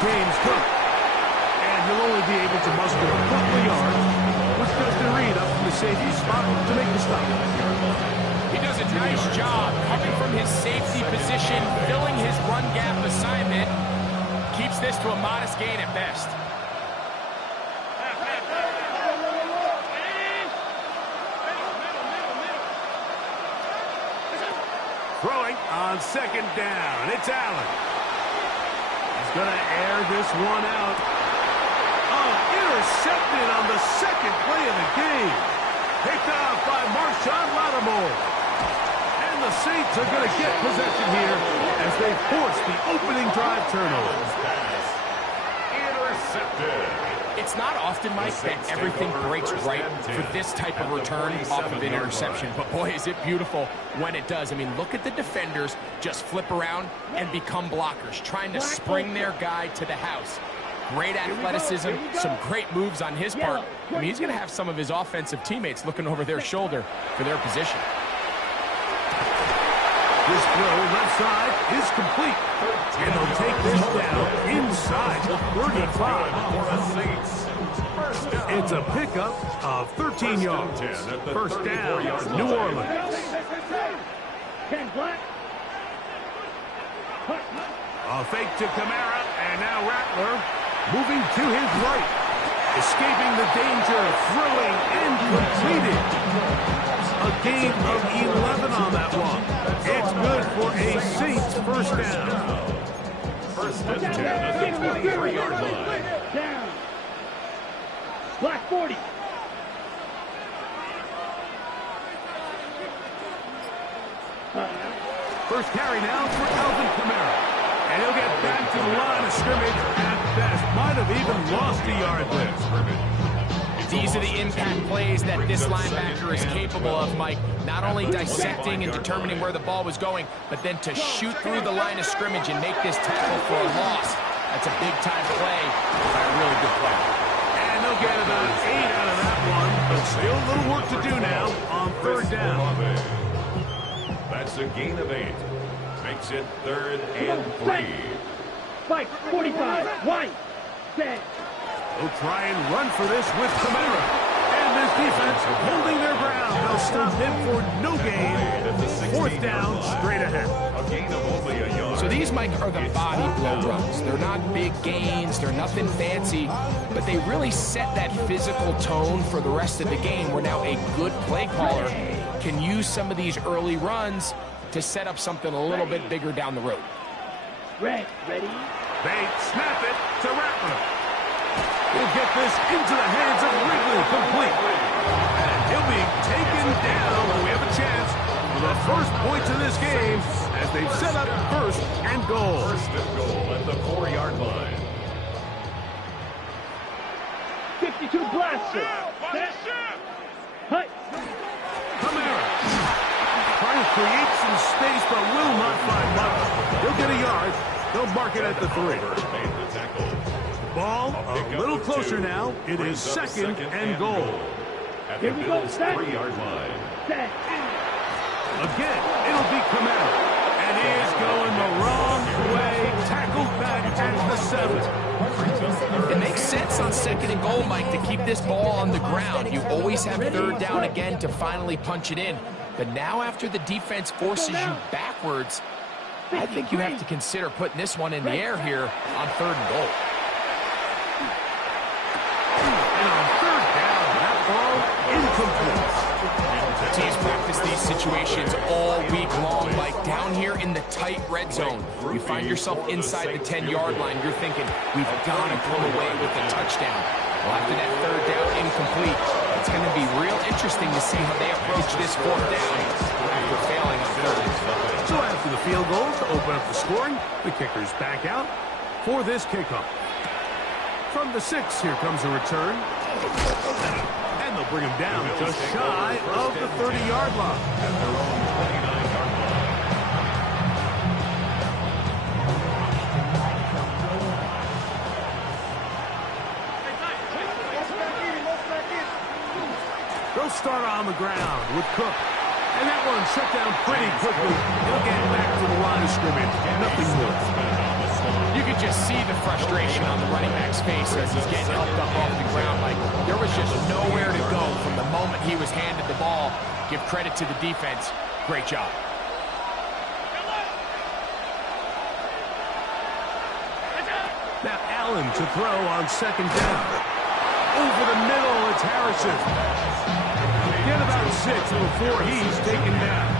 James Cook. And he'll only be able to muster a couple of yards with Justin Reed up from the safety spot to make the stop. He does a nice job coming from his safety position, filling his run gap assignment. Keeps this to a modest gain at best. Throwing on second down. It's Allen. He's going to air this one out. Oh, intercepted on the second play of the game. Picked off by Marshawn Lattimore. And the Saints are going to get possession here as they force the opening drive turnover. Intercepted. It's not often, Mike, that everything breaks right for this type of return off of an interception. But, boy, is it beautiful when it does. I mean, look at the defenders just flip around and become blockers, trying to spring their guy to the house. Great athleticism, some great moves on his part. I mean, he's going to have some of his offensive teammates looking over their shoulder for their position. This throw left side is complete. And they'll take this down inside the 35. It's a pickup of 13 yards. First down, New Orleans. A fake to Kamara, and now Rattler moving to his right. Escaping the danger, throwing and completed. A gain of 11 on that one. It's good for a Saints first down. First and 10 at the 23-yard line. Down. Black 40. First carry now for Alvin Kamara. And he'll get back to the line of scrimmage at best. Might have even lost a yard there. These are the impact plays that this linebacker is capable of, Mike. Not only dissecting and determining where the ball was going, but then to shoot through the line of scrimmage and make this tackle for a loss. That's a big-time play by a really good player. And they'll get about 8 out of that one, but still a little work to do now on third down. That's a gain of 8. Makes it 3rd and 3. Spike 45. White. Set. They'll try and run for this with Kamara. And this defense holding their ground. They'll stop him for no gain. Fourth down, straight ahead. A gain of only a yard. So these, Mike, are the body blow runs. They're not big gains. They're nothing fancy. But they really set that physical tone for the rest of the game where now a good play caller can use some of these early runs to set up something a little bit bigger down the road. Ready. They snap it to Rattler. He'll get this into the hands of Wrigley, complete. And he'll be taken down, but we have a chance for the first points of this game as they've set up first and goal. First and goal at the 4-yard line. 52 blaster. Hut. Kamara trying to create some space, but will not find much. He'll get a yard. They'll mark it at the 3. Made the tackle. Ball a little closer now. It is second and goal. At the Bills' 3-yard line. Set. Again, it'll be Kamara. And he is going the wrong way. Tackled back at the 7. It makes sense on second and goal, Mike, to keep this ball on the ground. You always have third down again to finally punch it in. But now after the defense forces you backwards, I think you have to consider putting this one in the air here on third and goal. And on third down, that ball incomplete. Teams practice these situations all week long, like down here in the tight red zone. You find yourself inside the 10-yard line. You're thinking, we've got to come away with a touchdown. Well, after that third down incomplete, it's going to be real interesting to see how they approach this fourth down after failing on third. So after the field goal to open up the scoring, the kicker's back out for this kickoff. From the 6, here comes a return. And they'll bring him down just shy of the 30-yard line. At their own 29-yard line. They'll start on the ground with Cook. And that one shut down pretty quickly. He'll get back to the line of scrimmage. Nothing more. You could just see the frustration on the running back's face as he's getting helped up off the ground. Like, there was just nowhere to go from the moment he was handed the ball. Give credit to the defense. Great job. Now Allen to throw on second down. Over the middle, it's Harrison. Get about 6 before he's taken down.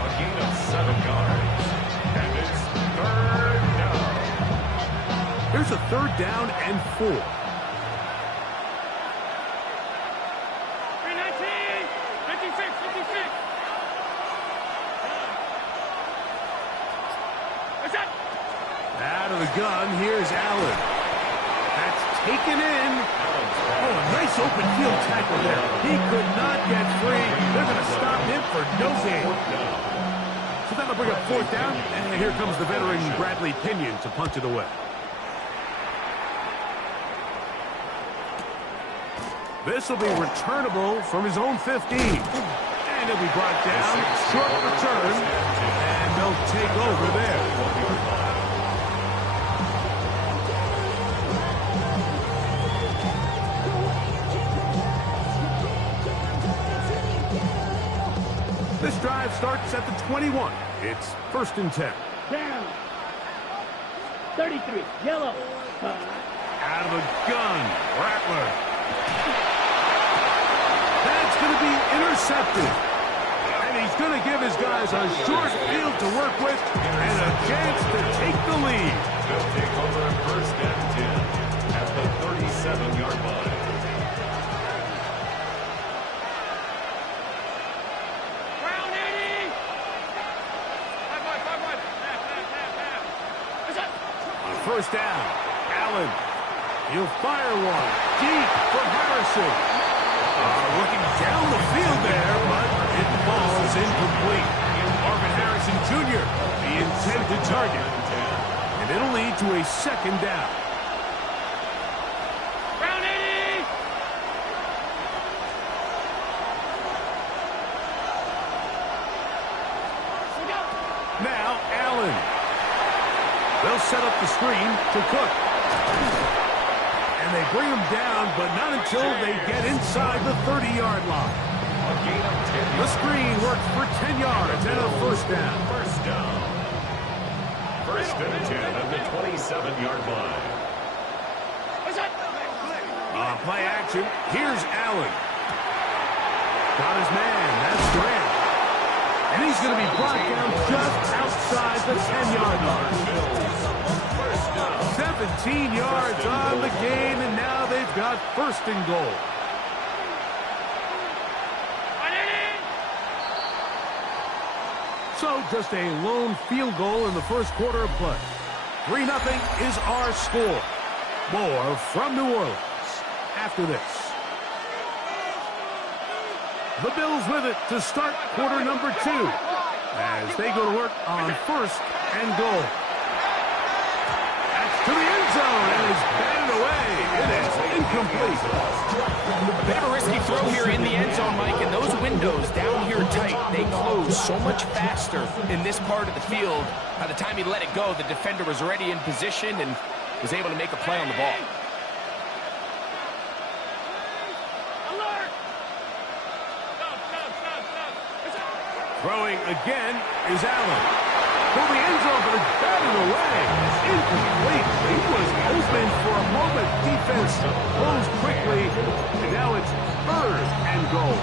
A gain of 7 yards. And it's third down. Here's a third down and 4. 319, 56, 56. What's that? Out of the gun, here's Allen. That's taken in. Oh, a nice open field tackle there. He could not get free. They're going to stop him for no gain. So that'll bring up fourth down. And here comes the veteran Bradley Pinion to punt it away. This will be returnable from his own 15. And it'll be brought down. Short return. And they'll take over there. This drive starts at the 21. It's 1st and 10. Down. 33, yellow. Out of the gun, Rattler. That's going to be intercepted. And he's going to give his guys a short field to work with and a chance to take the lead. They'll take over 1st and 10 at the 37-yard line. First down, Allen. He'll fire one deep for Harrison. Looking down the field there, but it falls incomplete. Marvin Harrison Jr., the intended target. And it'll lead to a 2nd down. Round 80. Now Allen. They'll set up the screen to Cook. And they bring him down, but not until they get inside the 30-yard line. A gain of 10. The screen works for 10 yards and a 1st down. 1st down. 1st and 10 at the 27-yard line. On play action, here's Allen. Got his man, that's Grant. And he's going to be brought down just outside the 10-yard line. 17 yards on the gain, and now they've got 1st and goal. So just a lone field goal in the first quarter of play. 3-0 is our score. More from New Orleans after this. The Bills with it to start quarter number 2 as they go to work on 1st and goal. That's to the end zone and is batted away. It is incomplete. Bit of a risky throw here in the end zone, Mike, and those windows down here tight, they close so much faster in this part of the field. By the time he let it go, the defender was already in position and was able to make a play on the ball. Throwing again is Allen. For the end zone, but it's batted away. Incomplete. He was open for a moment. Defense closed quickly. And now it's 3rd and goal.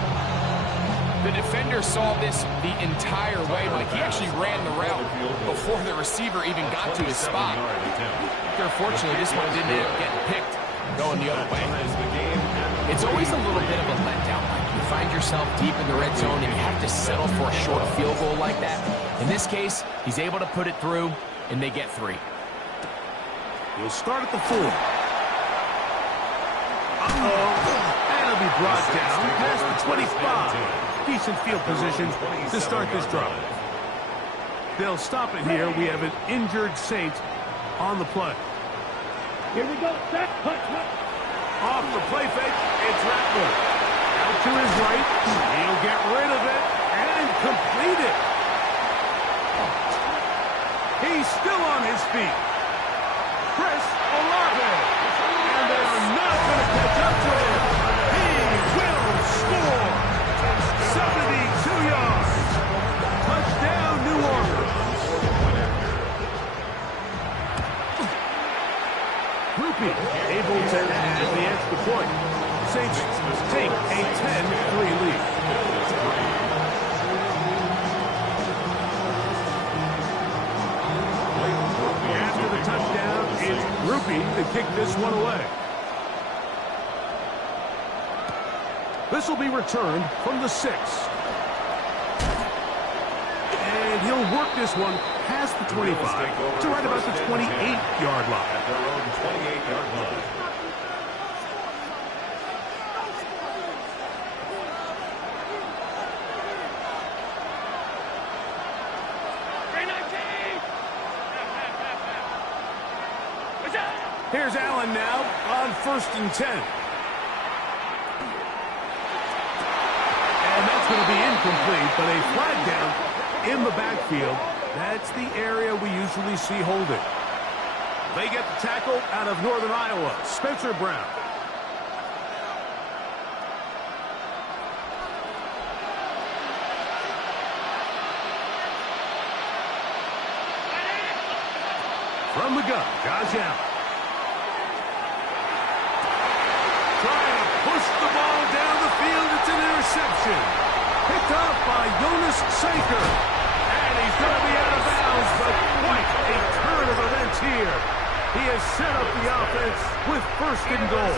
The defender saw this the entire way, Mike. He actually ran the route before the receiver even got to his spot. Unfortunately, this one didn't end up getting picked, going the other way. It's always a little bit of a letdown, Mike. You find yourself deep in the red zone and you have to settle for a short field goal like that. In this case, he's able to put it through, and they get 3. He'll start at the 4. And he'll be brought down past the 25. Decent field position to start this drive. They'll stop it here. We have an injured Saint on the play. Here we go. Set. Hut. Off the play fake, it's Rattler. Out to his right. He'll get rid of it and complete it. He's still on his feet. Chris Olave. And they're not going to catch up to him. He will score. 72 yards. Touchdown, New Orleans. Grupe able to add the extra point. Saints take a 10-3 lead. After the touchdown, it's Grupe to kick this one away. This will be returned from the 6. And he'll work this one past the 25 to right about the 28-yard line. At their own 28-yard line. Here's Allen now on 1st and 10. And that's going to be incomplete, but a flag down in the backfield. That's the area we usually see holding. They get the tackle out of Northern Iowa, Spencer Brown. From the gun, Josh Allen. Trying to push the ball down the field. It's an interception. Picked up by Jonas Sanker. And he's going to be out of bounds, but quite a turn of events here. He has set up the offense with 1st and goal.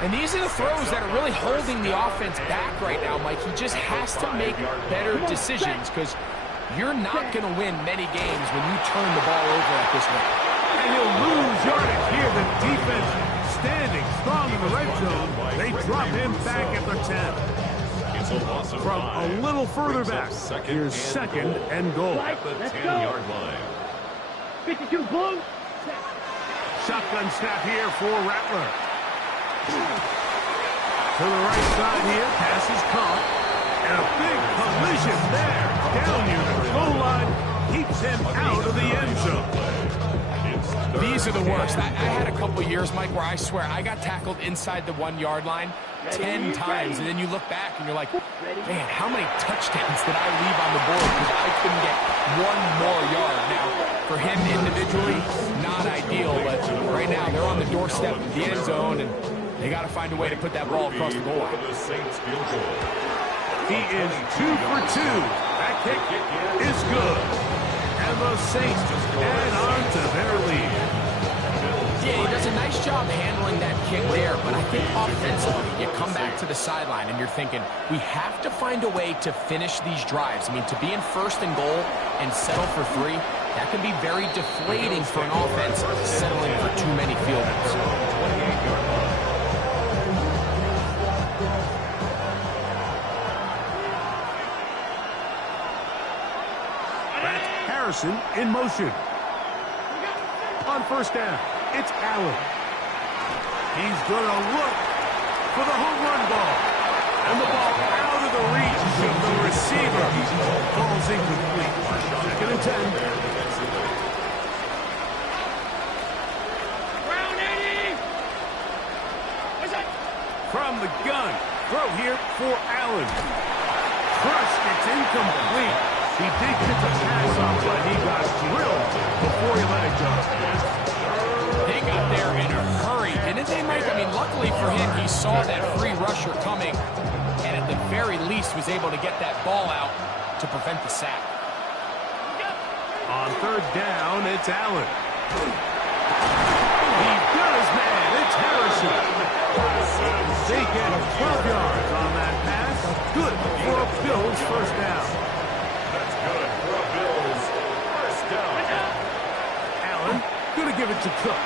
And these are the throws that are really holding the offense back right now, Mike. He just has to make better decisions because you're not going to win many games when you turn the ball over at this rate. And he'll lose yardage here. The defense standing strong in the red zone. They drop him back at the 10. From a little further back, here's 2nd and goal. At the 10-yard line. 52 blue. Shotgun snap here for Rattler. To the right side here, pass is caught. And a big collision there. Down near the goal line. Keeps him out of the end zone. These are the worst. I had a couple years, Mike, where I swear I got tackled inside the 1-yard line 10 times. And then you look back and you're like, man, how many touchdowns did I leave on the board because I couldn't get one more yard? Now, for him individually, not ideal. But right now, they're on the doorstep of the end zone, and they got to find a way to put that ball across the goal line. He is 2 for 2. That kick is good. And the Saints add on to their lead. Yeah, he does a nice job handling that kick there, but I think offensively, you come back to the sideline and you're thinking, we have to find a way to finish these drives. I mean, to be in 1st and goal and settle for 3, that can be very deflating for an offense settling for too many field goals. That's Harrison in motion. On 1st down, it's Allen. He's going to look for the home run ball. And the ball out of the reach of the receiver. Ball's incomplete. 2nd and 10. Round 80. What's that? From the gun. Throw here for Allen. Crushed. It's incomplete. He did get the pass off, but he got drilled before he let it go. They got there in a hurry, didn't they, Mike? I mean, luckily for him, he saw that free rusher coming, and at the very least was able to get that ball out to prevent the sack. On 3rd down, it's Allen. He's got his man. It's Harrison. They get 12 yards on that pass. Good for a Bills 1st down. That's good for a Bills 1st down. Allen going to give it to Cook.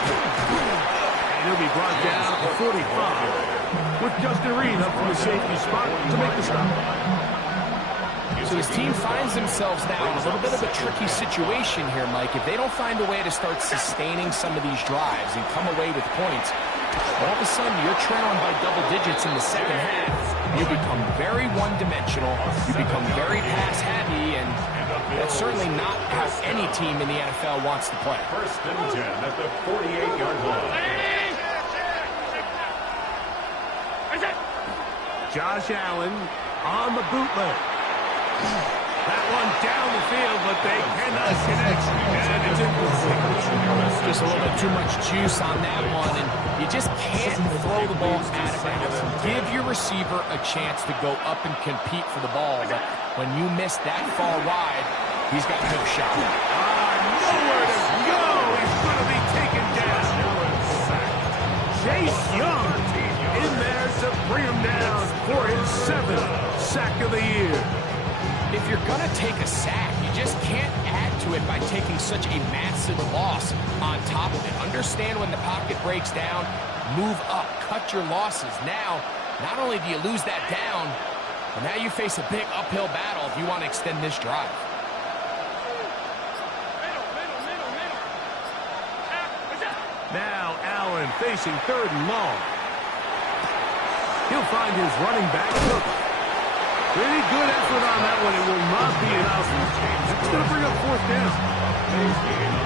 And he'll be brought down at the 45 with Justin Reed up from the safety spot to make the stop. So his team finds themselves now in a little bit of a tricky situation here, Mike. If they don't find a way to start sustaining some of these drives and come away with points, All of a sudden, you're trailing by double digits in the second half. You become very one-dimensional. You become very pass-heavy, and that's certainly not how any team in the NFL wants to play. First and 10 at the 48-yard line. Josh Allen on the bootleg. That one down the field, but they cannot connect. And it's incomplete. Just a little bit too much juice on that one, and you just can't throw the ball out of bounds. Give your receiver a chance to go up and compete for the ball, but when you miss that far wide, he's got no shot. Nowhere to go. He's going to be taken down. Chase Young in there to bring him down for his 7th sack of the year. If you're going to take a sack, you just can't add to it by taking such a massive loss on top of it. Understand when the pocket breaks down, move up, cut your losses. Now, not only do you lose that down, but now you face a big uphill battle if you want to extend this drive. Now Allen facing 3rd and long. He'll find his running back Cook. Pretty good effort on that one. It will not be enough. It's going to bring up 4th down.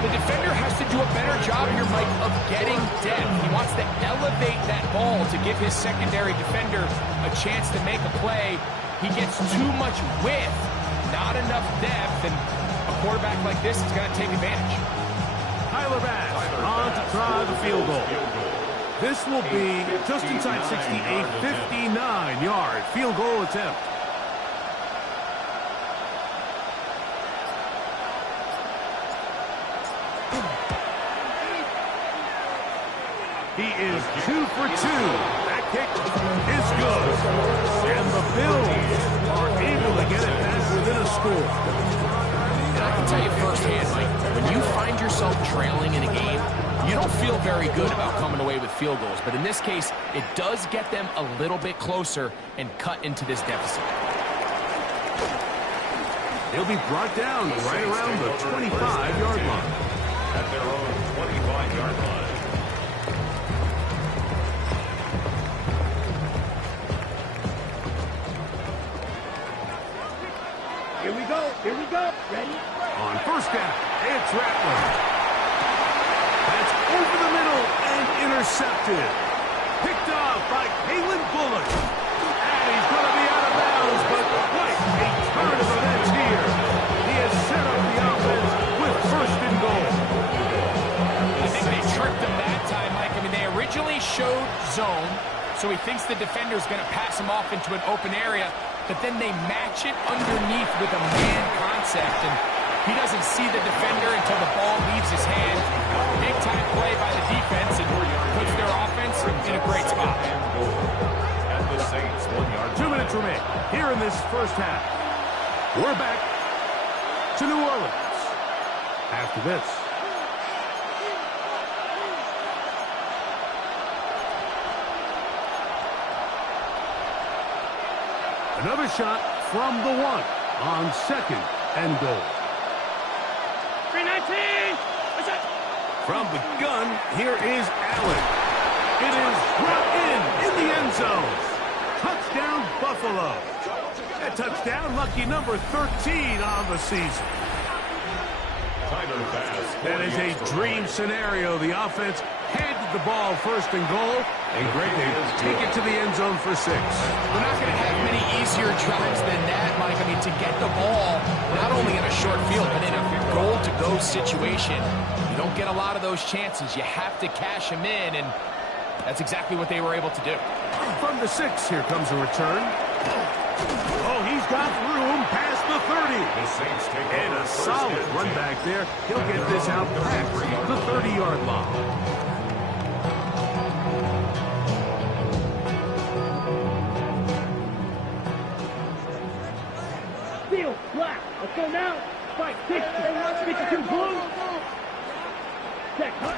The defender has to do a better job here, Mike, of getting depth. He wants to elevate that ball to give his secondary defender a chance to make a play. He gets too much width, not enough depth, and a quarterback like this is going to take advantage. Tyler Bass on to try the field goal. This will be just inside 60, a 59-yard field goal attempt. He is 2 for 2. That kick is good. And the Bills are able to get it back within a score. And I can tell you firsthand, Mike, when you find yourself trailing in a game, you don't feel very good about coming away with field goals. But in this case, it does get them a little bit closer and cut into this deficit. He'll be brought down right around the 25-yard line. At their own 25-yard line. Here we go. Ready? On 1st down, it's Rattler. That's over the middle and intercepted. Picked off by Kalen Bullock. And he's going to be out of bounds, but quite a turn of events here. He has set up the offense with 1st and goal. I think they tricked him that time, Mike. I mean, they originally showed zone, so he thinks the defender's going to pass him off into an open area, but then they match it underneath with a man concept, and he doesn't see the defender until the ball leaves his hand. Big-time play by the defense, and puts their offense in a great spot. At the Saints 1-yard 2 minutes remain here in this 1st half. We're back to New Orleans after this. Another shot from the 1 on 2nd and goal. 319. From the gun, here is Allen. It is brought in the end zone. Touchdown, Buffalo. A touchdown, lucky number 13 on the season. Tyler Bass. That is a dream scenario. The offense handed the ball 1st and goal, and Greg, they take it to the end zone for 6. We're not going to have many easier drives than that, Mike. I mean, to get the ball, not only in a short field, but in a goal-to-go situation, you don't get a lot of those chances. You have to cash them in, and that's exactly what they were able to do. From the 6, here comes a return. Oh, he's got room past the 30. The Saints take And a solid run back there. He'll get this out past the 30-yard line. Field, black. Let's go now. Fight, 52 blue. Check, hut.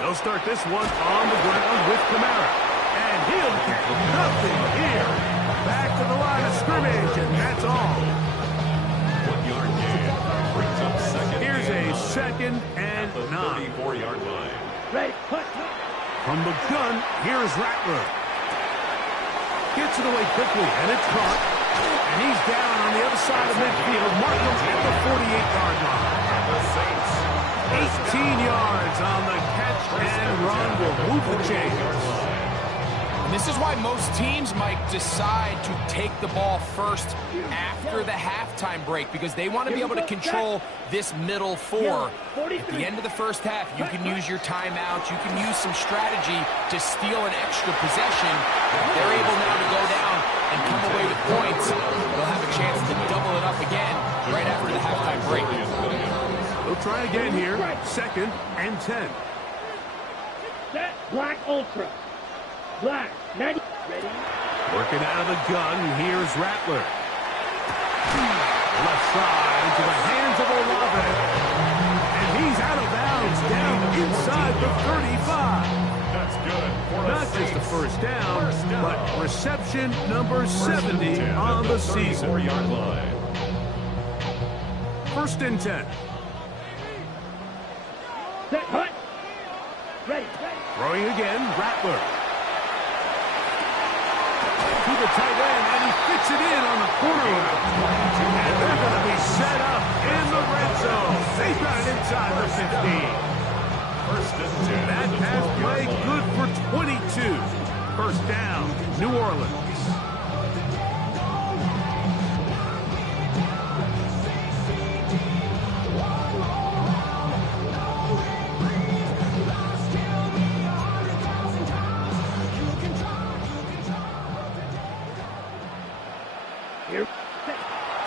They'll start this one on the ground with Kamara. And he'll get nothing here. Back to the line of scrimmage, and that's all. 1-yard gain. Brings up 2nd. Here's a 2nd and 9. 34-yard line. Ready, hut. From the gun, here's Rattler. Gets it away quickly, and it's caught. And he's down on the other side of midfield. Markham at the 48-yard line. The Saints. 18 yards on the catch and run will move the chains. And this is why most teams might decide to take the ball first after the halftime break, because they want to be able to control this middle four. At the end of the first half, you can use your timeouts. You can use some strategy to steal an extra possession. If they're able now to go down and come away with points, they'll have a chance to double it up again right after the halftime break. They'll try again here. 2nd and 10. Set. Black Ultra. Black. 90. Ready. Working out of the gun, here's Rattler. Left side to the hands of Olave. And he's out of bounds, down inside the 35. That's good. Not just the first down, but reception number 70 on the season. 4-yard line. 1st and 10. Set. Hut. Ready. Throwing again, Rattler. To the tight end, and he fits it in on the corner route. And they're going to be set up in the red zone. They got it inside the 15. 1st and 10. That pass play good for 22. 1st down, New Orleans.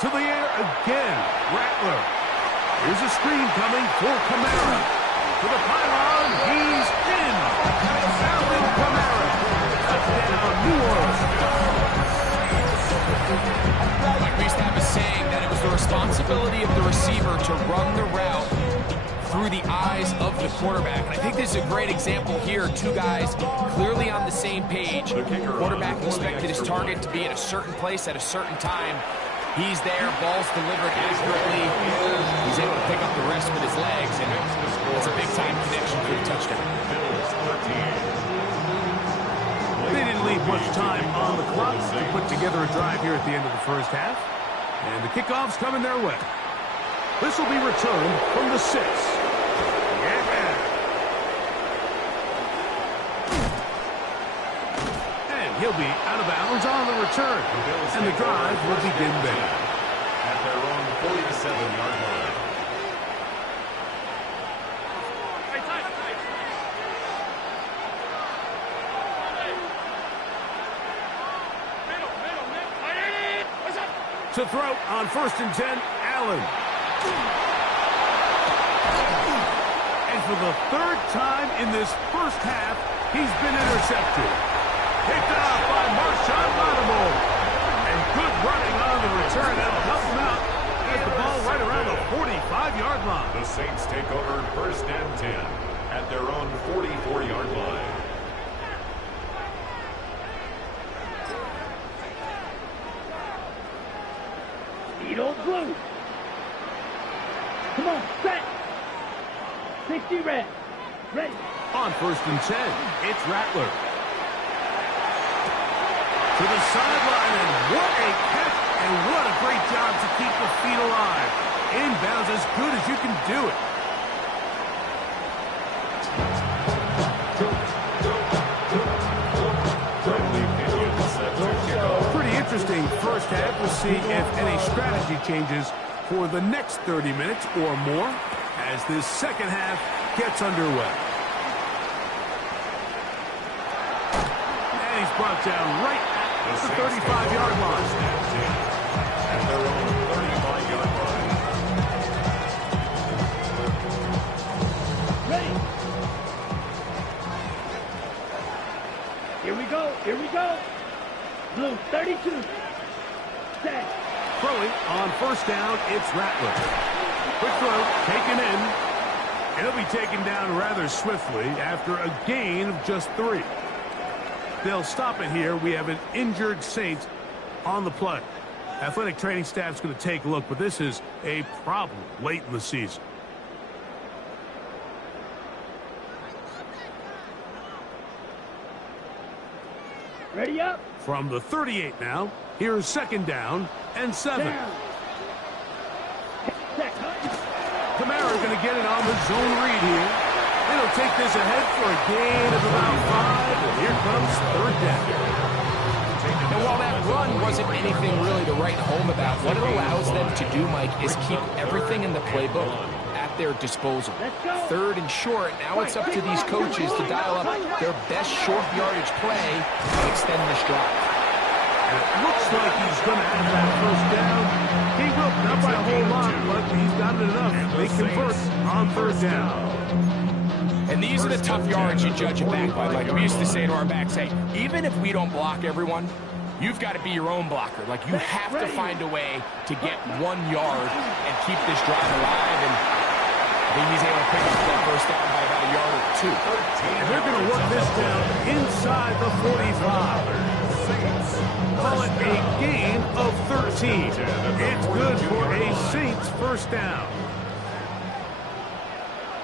To the air again, Rattler. Here's a screen coming for Kamara. To the pylon, he's in. Alvin Kamara. Touchdown, New Orleans. Like we used to have a saying that it was the responsibility of the receiver to run the route through the eyes of the quarterback. And I think this is a great example here. Two guys clearly on the same page. Quarterback expected his target to be in a certain place at a certain time. He's there, ball's delivered accurately. He's able to pick up the rest with his legs, and it's a big-time connection for the touchdown. They didn't leave much time on the clock to put together a drive here at the end of the first half. And the kickoff's coming their way. This will be returned from the 6. He'll be out of bounds on the return. And the drive will begin there. At their own 47-yard line. To throw on 1st and 10, Allen. And for the 3rd time in this first half, he's been intercepted. Picked up by Marshawn Lattimore. And good running on the return. That'll help him out. Has the ball right around the 45-yard line. The Saints take over 1st and 10 at their own 44-yard line. Speedo blue. Come on, set. 60 red. Ready. On 1st and 10, it's Rattler. To the sideline, and what a catch, and what a great job to keep the feet alive. Inbounds as good as you can do it. Pretty interesting first half. We'll see if any strategy changes for the next 30 minutes or more as this second half gets underway. And he's brought down right at the 35-yard line. At their own 35-yard line. Ready. Here we go. Here we go. Blue 32. Set. Throwing on 1st down, it's Rattler. Quick throw, taken in. And he'll be taken down rather swiftly after a gain of just 3. They'll stop it here. We have an injured Saints on the play. Athletic training staff's going to take a look, but this is a problem late in the season. Ready up. From the 38 now, here's second down and 7. Down. Set. Kamara going to get it on the zone read here. It'll take this ahead for a gain of about 5. And here comes third down. And while that run wasn't anything really to write home about, what it allows them to do, Mike, is keep everything in the playbook at their disposal. Third and short, now it's up to these coaches to dial up their best short yardage play and extend this drive. And it looks like he's going to have that first down. He will, not by a whole lot, but he's got it enough. They convert on third down. And these are the tough yards you judge a back by. Like we used to say to our backs, hey, even if we don't block everyone, you've got to be your own blocker. Like you have to find a way to get 1 yard and keep this drive alive. And I think he's able to pick up that first down by about a yard or 2. And they're going to work this down inside the 45. Call it a gain of 13. It's good for a Saints first down.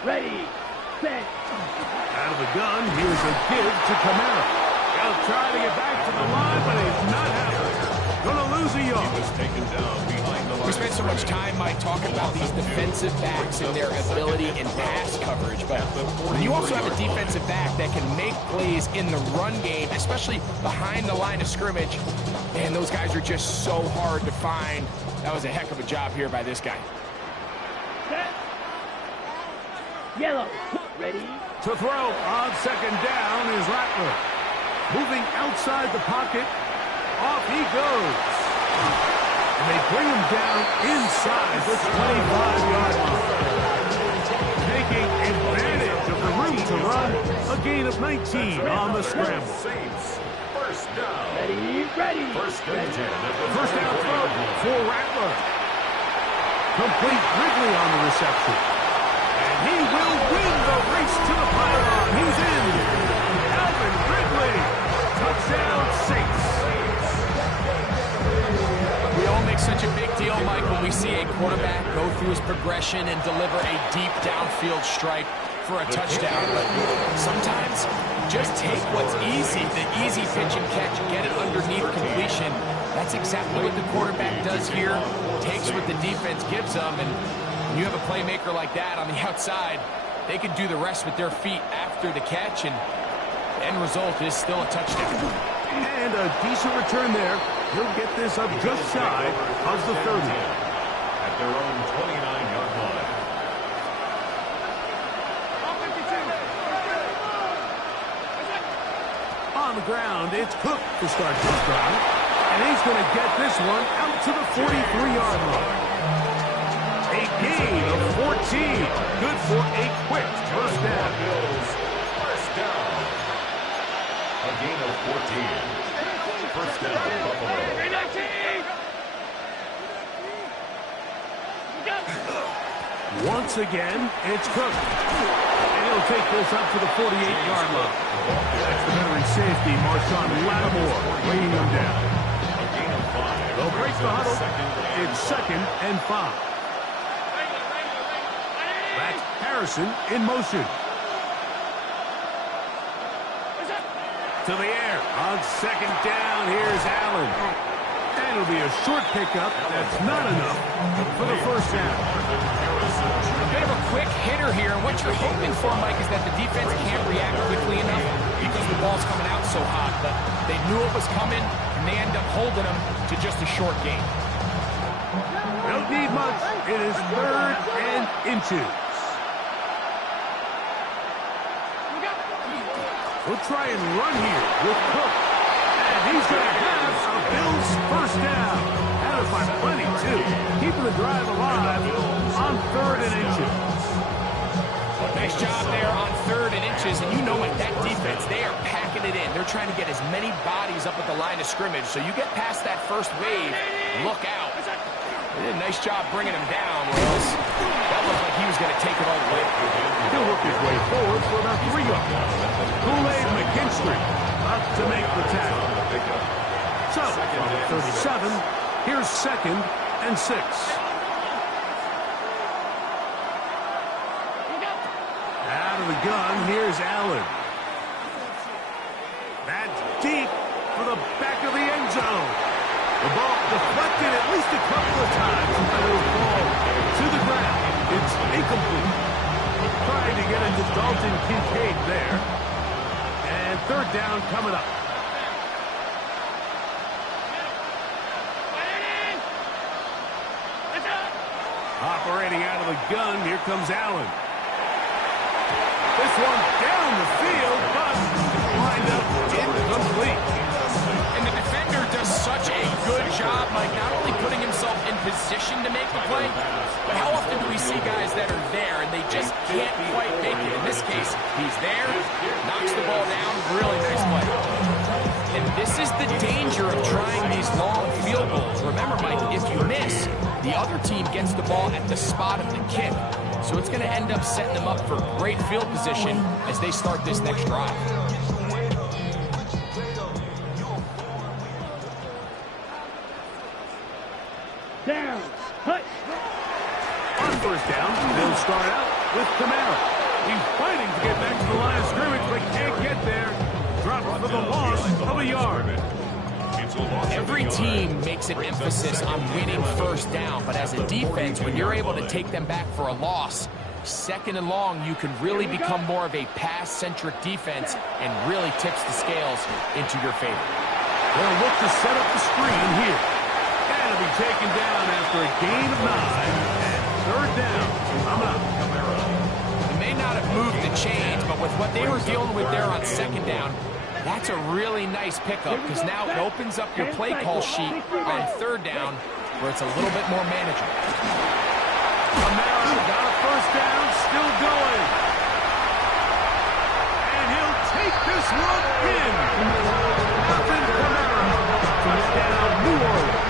Ready. Set. Out of the gun, here's a give to Kamara. He'll try to get back to the line, but it's not happening. Gonna lose a yard. We spent so much time, Mike, talking about these defensive backs and their ability in pass coverage, but when you also have a defensive back that can make plays in the run game, especially behind the line of scrimmage, and those guys are just so hard to find. That was a heck of a job here by this guy. Set. Yellow. Ready. To throw on second down is Rattler. Moving outside the pocket. Off he goes. And they bring him down inside the 25-yard line. Taking advantage of the room to run. A gain of 19 on the scramble. First down. Ready. Ready. First and 10. First down throw for Rattler. Complete Ridley on the reception. And he will win the race to the pylon. He's in. Alvin Ridley. Touchdown Saints. We all make such a big deal, Mike, when we see a quarterback go through his progression and deliver a deep downfield strike for a touchdown. But sometimes just take what's easy, the easy pitch and catch, get it underneath completion. That's exactly what the quarterback does here. Takes what the defense gives them, and when you have a playmaker like that on the outside, they can do the rest with their feet after the catch, and the end result is still a touchdown. And a decent return there. He'll get this up just shy of the 30. At their own 29-yard line. On the ground, it's Cook to start this drive. And he's going to get this one out to the 43-yard line. A gain of 14. Good for a quick first down. First down. A gain of 14. First down, Buffalo. Once again, it's Cook. And he'll take this up to the 48-yard line. That's the veteran safety, Marshawn Lattimore, weighing him down. A gain of 5. They'll break the huddle. It's second and 5. That's Harrison in motion. To the air. On second down, here's Allen. And it'll be a short pickup. That's not enough for the first down. A bit of a quick hitter here, and what you're hoping for, Mike, is that the defense can't react quickly enough because the ball's coming out so hot. But they knew it was coming, and they end up holding them to just a short gain. Don't need much. It is third and inches. We'll try and run here with Cook. And he's going to have a Bills first down. Had it by plenty, too. Keeping the drive alive on third and inches. Nice job there on third and inches. And you know what, that defense, they are packing it in. They're trying to get as many bodies up at the line of scrimmage. So you get past that first wave, look out. They did a nice job bringing him down. Whereas that looked like he was going to take it all the way. He'll work his way forward for about 3 yards. Kool-Aid McKinstry up to make the tackle. So, from 37, here's second and 6. Out of the gun, here's Allen. That's deep for the back of the end zone. The ball deflected at least a couple of times, but it will fall to the ground. It's incomplete. Trying to get into Dalton Kincaid there. And third down coming up. Operating out of the gun, here comes Allen. This one down the field, but lined up incomplete. And the defender does such a good job, Mike, not only putting himself in position to make the play, but how often do we see guys that are there and they just can't quite make it? In this case, he's there, knocks the ball down, really nice play. And this is the danger of trying these long field goals. Remember, Mike, if you miss, the other team gets the ball at the spot of the kick. So it's going to end up setting them up for great field position as they start this next drive. Down. Hut. On first down, they'll start out with Kamara. He's fighting to get back to the line of scrimmage, but can't get there. Drop for the loss of a yard. Every team makes an emphasis on winning first down, but as a defense, when you're able to take them back for a loss, second and long, you can really become more of a pass-centric defense and really tips the scales into your favor. They'll look to set up the screen here. And it'll be taken down after a gain of 9. And third down. Coming up. They may not have moved the chains, but with what they were dealing with there on second down, that's a really nice pickup because now it opens up your play call sheet on third down where it's a little bit more manageable. Kamara got a first down, still going. And he'll take this one in. Alvin Kamara. Touchdown, New Orleans.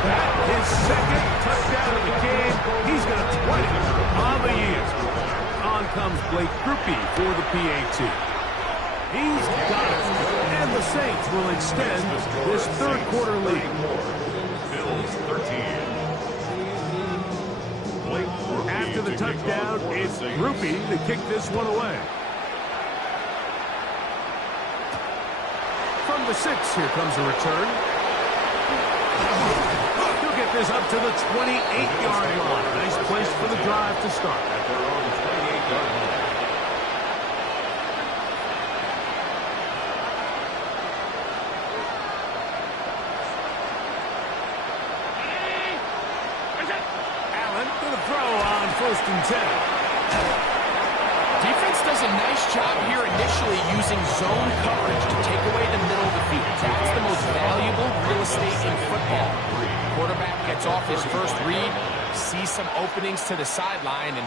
That's his second touchdown of the game. He's got 20 on the year. On comes Blake Grupe for the PAT. He's got it. And the Saints will extend this third quarter lead. Bills 13. After the touchdown, it's Grupe to kick this one away. From the 6, here comes a return. He'll get this up to the 28-yard line. Nice place for the drive to start. At their own 28-yard line. First and 10. Defense does a nice job here initially using zone coverage to take away the middle of the field. That's the most valuable real estate in football. Quarterback gets off his first read, sees some openings to the sideline, and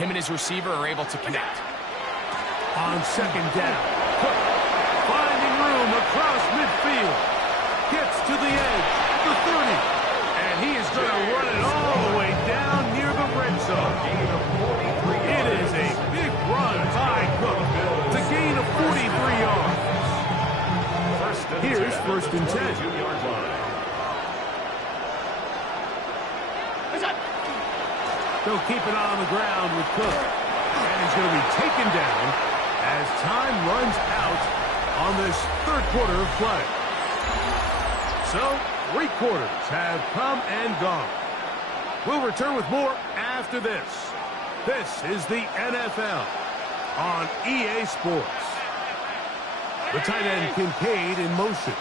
him and his receiver are able to connect. On second down, Cook finding room across midfield. Gets to the edge, the 30. And he is going to run it all the way down near the red zone. It is a big run by Cook to gain of 43 yards. Here's first and 10. They'll keep it on the ground with Cook. And he's going to be taken down as time runs out on this third quarter of play. So, 3 quarters have come and gone. We'll return with more after this. This is the NFL on EA Sports. The tight end Kincaid in motion.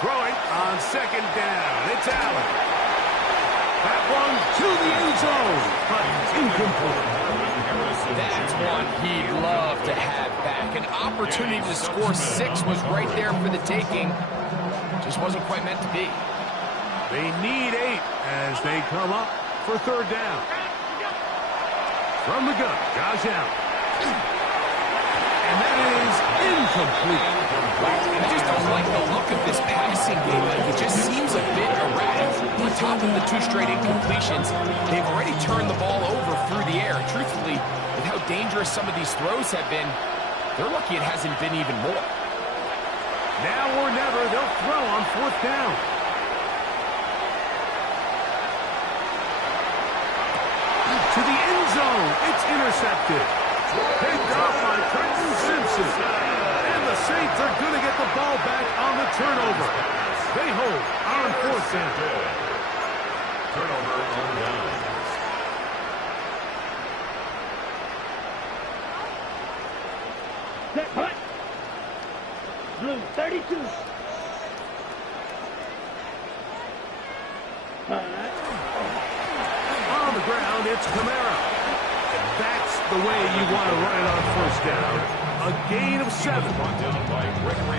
Throwing on second down. It's Allen. That one to the end zone, but incomplete. That's one he'd love to have back. An opportunity to score 6 was right there for the taking. Just wasn't quite meant to be. They need 8 as they come up for third down. From the gun, Josh Allen. And that is incomplete. I just don't like the look of this passing game. It just seems a bit erratic. On top of the 2 straight incompletions, they've already turned the ball over through the air. Truthfully, with how dangerous some of these throws have been, they're lucky it hasn't been even more. Now or never, they'll throw on fourth down. To the end zone, it's intercepted. Picked up by Trenton Simpson. And the turnover. They hold on 4th down. Turnover on down. Set, hut. Blue, 32. On the ground, it's Kamara. And that's the way you want to run it on 1st down. A gain of 7.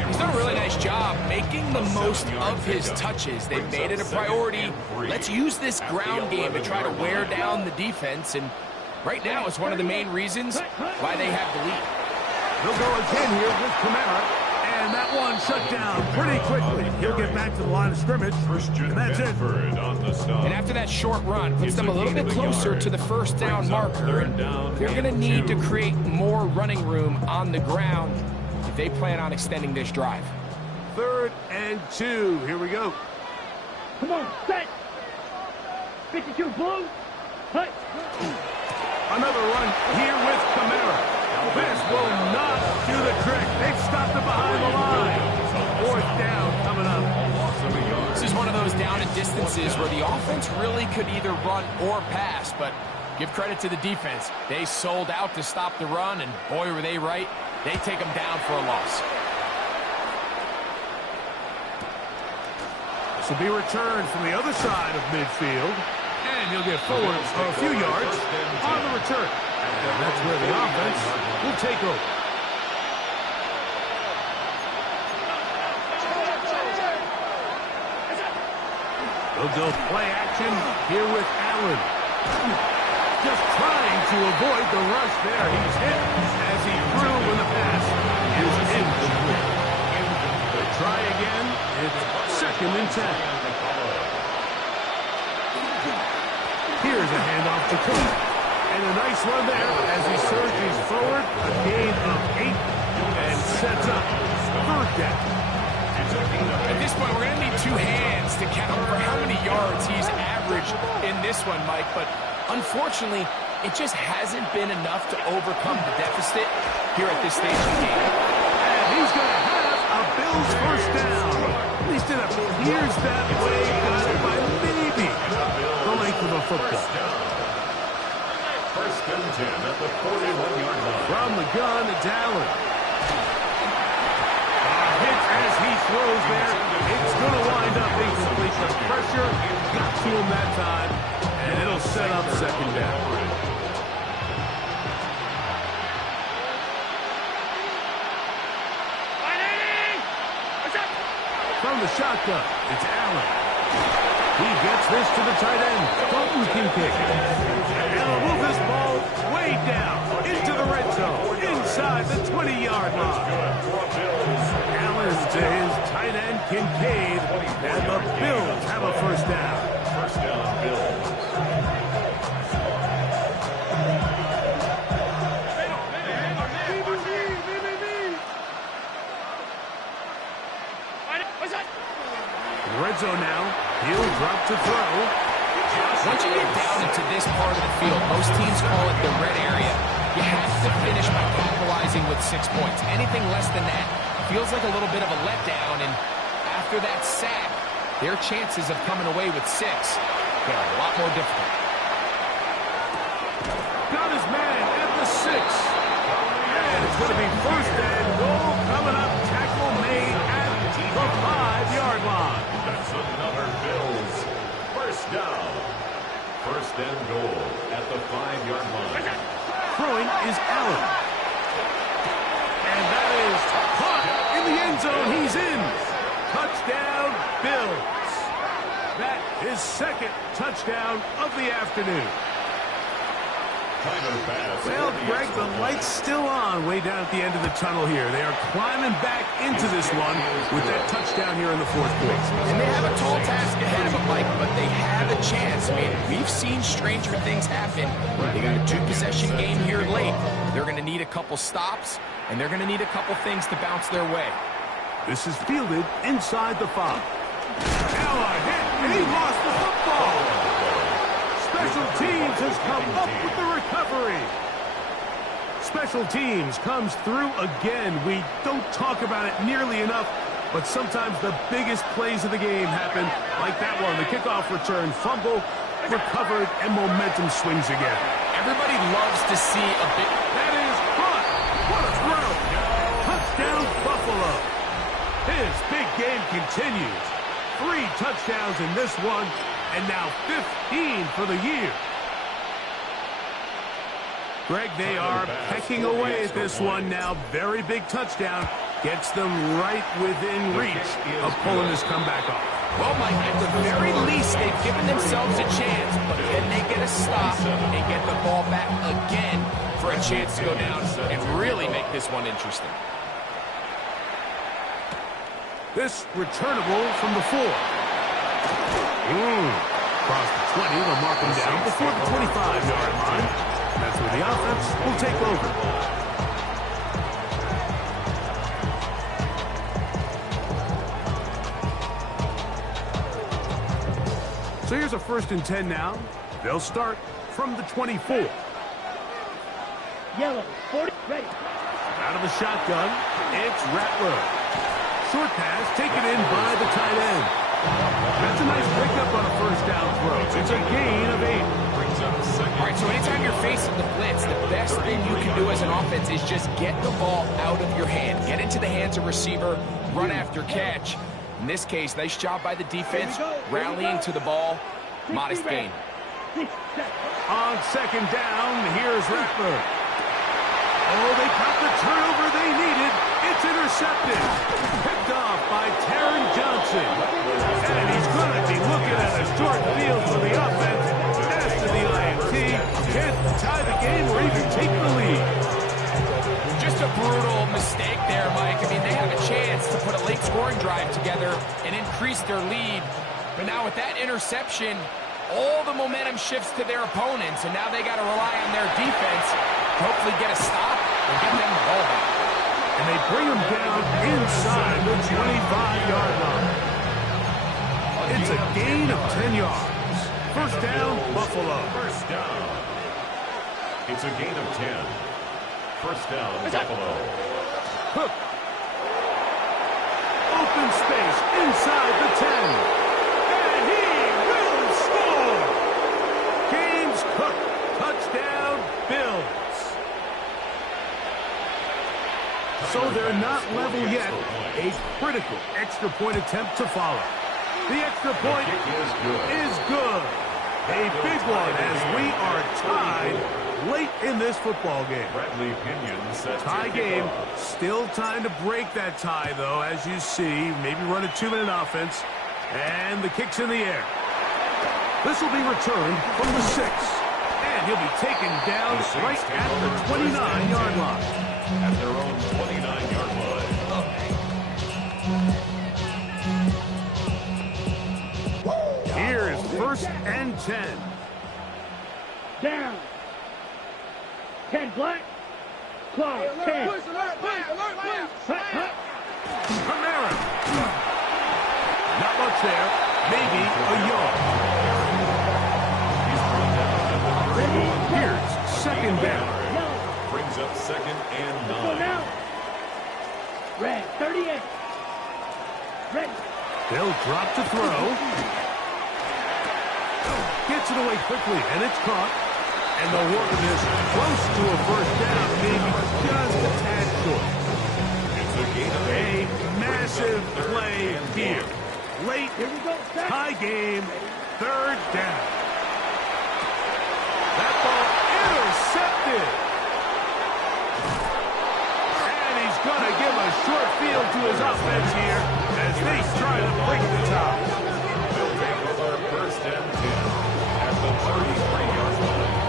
He's done a really nice job making the most of his touches. They've made it a priority. Let's use this ground game to try to wear down the defense. And right now, it's one of the main reasons why they have the lead. They'll go again here with Kamara. And that one shut down pretty quickly. He'll get back to the line of scrimmage. And that's it. And after that short run, puts them a little bit closer to the 1st down marker. And they're going to need to create more running room on the ground if they plan on extending this drive. 3rd and 2. Here we go. Come on, set. 52 blue. Hut. Another run here with Kamara. This will not do the trick. They've stopped it behind the line. 4th down coming up. This is one of those down and distances where the offense really could either run or pass, but give credit to the defense. They sold out to stop the run, and boy, were they right. They take them down for a loss. This will be returned from the other side of midfield. And he'll get forward a few yards on the return. And that's where the offense will take over. They'll go play action here with Allen. Just trying to avoid the rush there. He's hit as he threw when the pass is incomplete. They try again. It's 2nd and 10. Here's a handoff to Cook. And a nice run there as he surges forward. A gain of 8 and sets up 3rd down. At this point, we're going to need 2 hands to count for how many yards he's averaged in this one, Mike. But unfortunately, it just hasn't been enough to overcome the deficit here at this stage of the game. And he's going to have a Bills 1st down. At least it appears that way, by maybe the length of a football. 1st and 10 at the 41-yard line. From the gun, it's Allen. Hit as he throws there. It's going to wind up incomplete. The pressure got to him that time, and it'll set up 2nd down. From the shotgun, it's Allen. He gets this to the tight end, Dalton Kincaid. And he'll move this ball way down into the red zone, inside the 20-yard line. Allen to his tight end, Kincaid, and the Bills have a 1st down. 1st down, Bills. Red zone now. He'll drop to throw. Once you get down into this part of the field, most teams call it the red area. You have to finish by capitalizing with 6 points. Anything less than that feels like a little bit of a letdown, and after that sack, their chances of coming away with 6 get a lot more difficult. Got his man at the 6. And it's going to be 1st and goal coming up. Tackle made at the 5-yard line. That's another Bills 1st down. 1st and goal at the 5-yard line. Throwing is Allen. And that is caught in the end zone. He's in. Touchdown, Bills. That is 2nd touchdown of the afternoon. Well, Greg, the light's still on way down at the end of the tunnel here. They are climbing back into this one with that touchdown here in the 4th quarter. And they have a tall task ahead of them, Mike, but they have a chance. I mean, we've seen stranger things happen. They got a 2-possession game here late. They're going to need a couple stops, and they're going to need a couple things to bounce their way. This is fielded inside the 5. Now a hit, and he lost the football. Special teams has come up with the recovery. Special teams comes through again. We don't talk about it nearly enough, But sometimes the biggest plays of the game happen like that one. The kickoff return, fumble, recovered, and momentum swings again. Everybody loves to see a big... That is caught. What a throw. Touchdown, Buffalo. His big game continues. 3 touchdowns in this one, and now 15 for the year. Greg, they are pecking away at this one now. Very big touchdown. Gets them right within reach of pulling this comeback off. Well, Mike, at the very least, they've given themselves a chance, but then they get a stop and get the ball back again for a chance to go down and really make this one interesting. This returnable from the 4. Across the 20, they'll mark him down before the 25-yard line. That's where the offense will take over. So here's a 1st and 10 now. They'll start from the 24. Yellow, 40, ready. Out of the shotgun, it's Rattler. Short pass taken in by the tight end. That's a nice pickup on a 1st down throw. It's a gain of 8. All right, so anytime you're facing the blitz, the best thing you can do as an offense is just get the ball out of your hand. Get into the hands of receiver, run after catch. In this case, nice job by the defense, rallying to the ball. Modest gain. On 2nd down, here's Rattler. Oh, they caught the turnover they needed. It's intercepted. Picked off by Taron Johnson. And he's going to be looking at a short field for the offense. After the INT, can't tie the game or even take the lead. Just a brutal mistake there, Mike. I mean, they have a chance to put a late scoring drive together and increase their lead. But now with that interception, all the momentum shifts to their opponents, and now they got to rely on their defense to hopefully get a stop and get them the ball back. And they bring him down inside the 25-yard line. It's a gain of 10 yards. 1st down, Buffalo. 1st down. It's a gain of 10. 1st down, Buffalo. Cook. Open space inside the 10. And he will score. James Cook. Touchdown, Bills. So they're not level yet. A critical extra point attempt to follow. The extra point is good. A big one as we are tied late in this football game. Tie game. Still time to break that tie, though, as you see. Maybe run a 2-minute offense. And the kick's in the air. This will be returned from the 6. And he'll be taken down right at the 29-yard line. At their own 29-yard line. Here's 1st and 10. Down. 10 black. Claw, 10. Kamara. Not much there. Maybe a yard. Here's 2nd down. Brings up 2nd and 9. Go now. Red, 38. Ready. They'll drop to throw. Gets it away quickly, and it's caught. And they'll work this close to a 1st down, maybe just a tad short. It's a gain of 8. A massive play here. Late tie game, 3rd down. That ball intercepted. And he's going to give a short field to his offense here as they try to break the tie. They'll take over 1st and 10 at the 33-yard line.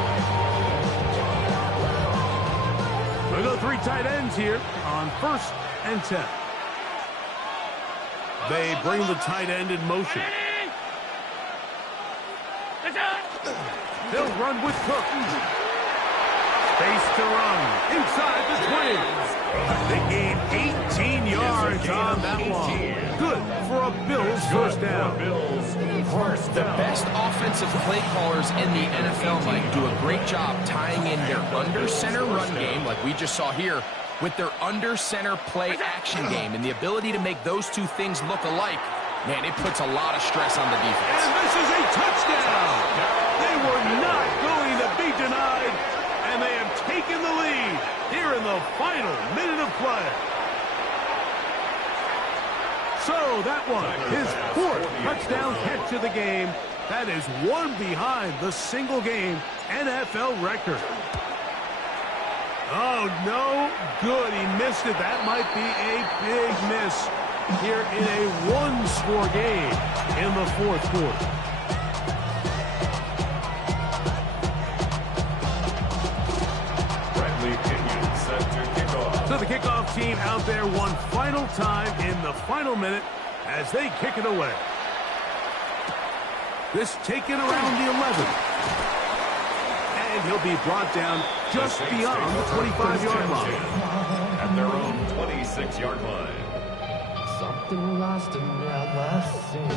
We'll go 3 tight ends here on 1st and 10. They bring the tight end in motion. They'll run with Cook. Space to run inside the 20. They gain 18 yards on that one. Good for a Bills 1st down. The best offensive play callers in the NFL, Mike, do a great job tying in their under center run game, like we just saw here, with their under-center play action game and the ability to make those two things look alike, man, it puts a lot of stress on the defense. And this is a touchdown. They were not going to be denied, and they have taken the lead here in the final minute of play. So that one, his fourth touchdown catch of the game. That is one behind the single-game NFL record. Oh, no good. He missed it. That might be a big miss here in a one-score game in the fourth quarter. Bradley Pinion set to kick off. So the kickoff team out there one final time in the final minute as they kick it away. This taken around the 11. And he'll be brought down just beyond the 25-yard line. At their own 26-yard line. Something lost in my sea.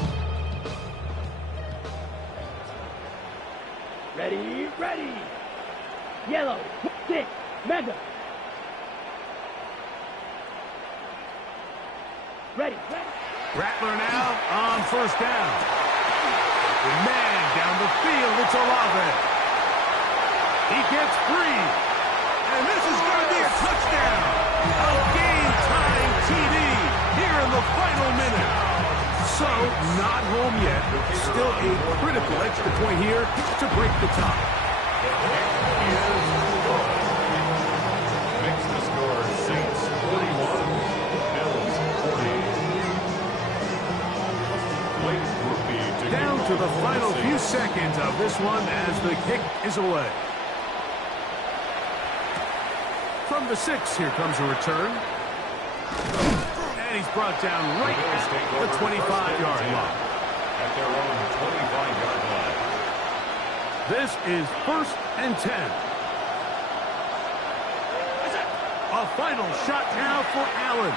Ready, ready. Yellow, 6, mega. Ready, ready. Rattler now on first down. Man down the field, it's Olave. He gets free. And this is going to be a touchdown. A game-tying TD here in the final minute. So, not home yet. Still a critical extra point here to break the tie. Makes the score Saints 41, Bills 40. Down to the final few seconds of this one as the kick is away. From the 6, here comes a return. And he's brought down right at the 25-yard line. At their own 25-yard line. This is 1st and 10. A final shot now for Allen.